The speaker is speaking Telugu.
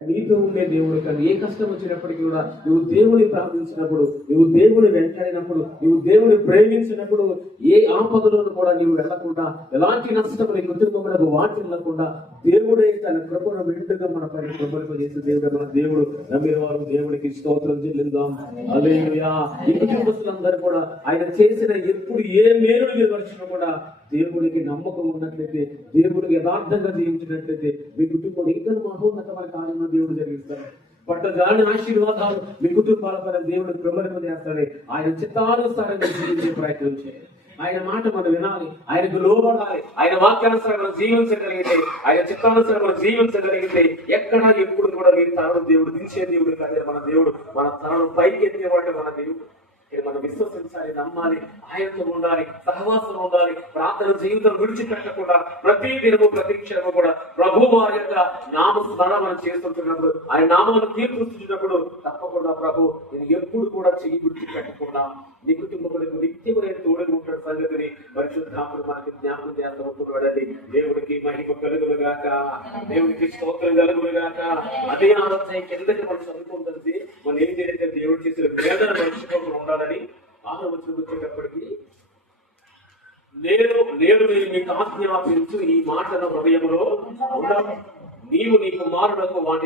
నీతో ఉండే దేవుడు కానీ ఏ కష్టం వచ్చినప్పటికీ కూడా నువ్వు దేవుని ప్రార్థించినప్పుడు, నువ్వు దేవుని వెంటాడినప్పుడు, నువ్వు దేవుని ప్రేమించినప్పుడు ఏ ఆపదలోను కూడా నీవు వెళ్లకుండా, ఎలాంటి నష్టం నీ కుటుంబంలో వాటిల్లకుండా దేవుడే తన కృపను మెండుగా మన పైన కృపలింపజేసే దేవుడు. మన దేవుడు నమ్మిన వారు దేవుడికి స్తోత్రం చెల్లిద్దాం. హల్లెలూయా. ఈ కుటుంబస్తులందరూ కూడా ఆయన చేసిన ఎప్పుడు ఏ మేలు విమర్శను కూడా దేవుడికి నమ్మకం ఉన్నట్లయితే, దేవుడికి యథార్థంగా జీవించినట్లయితే మీ కుటుంబం ఇంకా మహోన్నతమైన కార్యం దేవుడు జరిగిస్తాడు. పట్టగాని ఆశీర్వాదాలు మీ కుటుంబాల పైన దేవుడు కృపను చేస్తాడు. ఆయన చిత్తానుసారంగా జీవించే ప్రయత్నం చేయాలి. ఆయన మాట మనం వినాలి, ఆయనకు లోబడాలి. ఆయన వాక్యానుసారం మనం జీవించగలిగితే, ఆయన చిత్తానుసారం మనం జీవించగలిగితే ఎక్కడ ఎప్పుడు కూడా మీ తనను దేవుడు దించే దేవుడు కాదు. మన దేవుడు మన తనను పైకి ఎత్తేవాడు మన దేవుడు. మనం విశ్వసించాలి, నమ్మాలి, ఆయనతో ఉండాలి, సహవాసం ఉండాలి. ప్రార్థన జీవితం విడిచిపెట్టకుండా ప్రతి దినము ప్రతి క్షణము కూడా ప్రభు వారి యొక్క నామ స్మరణ మనం చేస్తుంటున్నప్పుడు, ఆయన నామాలను కీర్తిస్తున్నప్పుడు తప్పకుండా ప్రభు నేను ఎప్పుడు కూడా చెయ్యి విడిచిపెట్టకుండా నీ కుటుంబకులకు నిత్యమైన తోడుగా ఉంటాడు సంగతిని పరిశుద్ధాత్ముడు మనకి జ్ఞాపకం చేస్తూ ఉంటున్నాడండి. దేవుడికి మహిమ కలుగులుగాక, దేవుడికి స్తోత్రం కలుగులుగాక. అదే ఆలోచన కిందకి మనం చదువుకుంటుంది. మనం ఏం చేస్తే దేవుడు చేసిన వేదన మర్చిపోకుండా ఉండాలని ఆలోచన వచ్చేటప్పటికి నేను నేను మీకు ఆజ్ఞాపించు ఈ మాటల హృదయంలో ఉండవు, నీవు నీ కుమారులకు వాటి